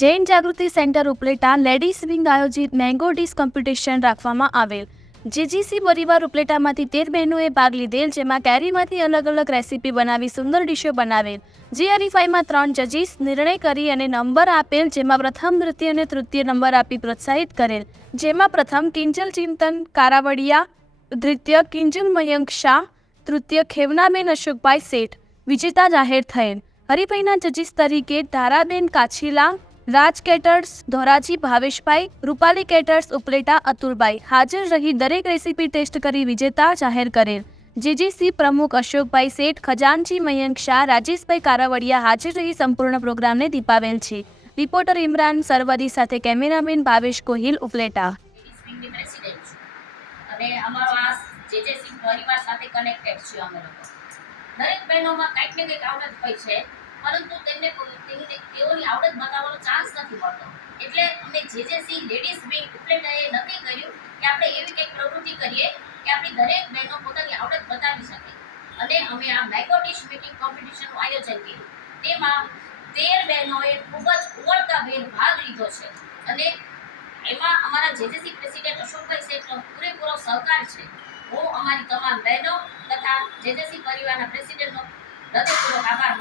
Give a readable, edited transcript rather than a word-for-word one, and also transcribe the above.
જૈન જાગૃતિ centre Upleta ladies wing આયોજિત mango dish competition રાખવામાં આવેલ। જીજીસી પરિવાર ઉપલેટામાંથી 13 બહેનોએ ભાગ લીધેલ, જેમાં કેરીમાંથી અલગ અલગ રેસીપી બનાવી સુંદર ડીશો બનાવેલ। જે હરીફાઈમાં 3 જજીસ નિર્ણય કરી અને નંબર આપેલ, જેમાં પ્રથમ, દ્વિતીય અને તૃતીય નંબર આપી પ્રોત્સાહિત કરેલ। જેમાં પ્રથમ કિંજલ ચિંતન કારાવડિયા, દ્વિતીય કિંજલ મયંક શાહ, તૃતીય ખેવનાબેન અશોકભાઈ શેઠ વિજેતા જાહેર થયેલ। હરીફાઈના જજીસ તરીકે ધારાબેન કાછીલા, રાજ કેટર્સ ધોરાજી ભાવેશભાઈ, રૂપાલી કેટર્સ ઉપલેટા અતુલભાઈ હાજર રહી દરેક રેસીપી ટેસ્ટ કરી વિજેતા જાહેર કરેલ। જીજીસી પ્રમુખ અશોકભાઈ શેઠ, ખજાનચી મયંક શાહ, રાજેશભાઈ કારાવડિયા હાજર રહી સંપૂર્ણ પ્રોગ્રામને દીપાવેલ છે। રિપોર્ટર ઇમરાન સરવદી સાથે કેમેરામેન ભાવેશ ગોહિલ, ઉપલેટા। અને અમારો આ જેજેસી પરિવાર સાથે કનેક્ટેડ છે। અમે લોકો દરેક બહેનોમાં કંઈક ને કંઈક આવડત હોય છે, પરંતુ તેઓની આવડત બતાવવાનો ચાન્સ નથી મળતો। એટલે અમે જેજેસી લેડીઝ વિંગ ઉપલેટાએ નક્કી કર્યું કે આપણે એવી કંઈક પ્રવૃત્તિ કરીએ કે આપણી દરેક બહેનો પોતાની આવડત બતાવી શકે। અને અમે આ મેંગો ડીશ મેકિંગ કોમ્પિટિશનનું આયોજન કર્યું। તેમાં 13 બહેનોએ ખૂબ જ ઉમળકાભેર ભાગ લીધો છે અને એમાં અમારા જેજેસી પ્રેસિડેન્ટ અશોકભાઈ શેઠનો પૂરેપૂરો સહકાર છે। હું અમારી તમામ બહેનો તથા જેજેસી પરિવારના પ્રેસિડેન્ટનો હૃદયપૂર્વક આભાર માનું છું।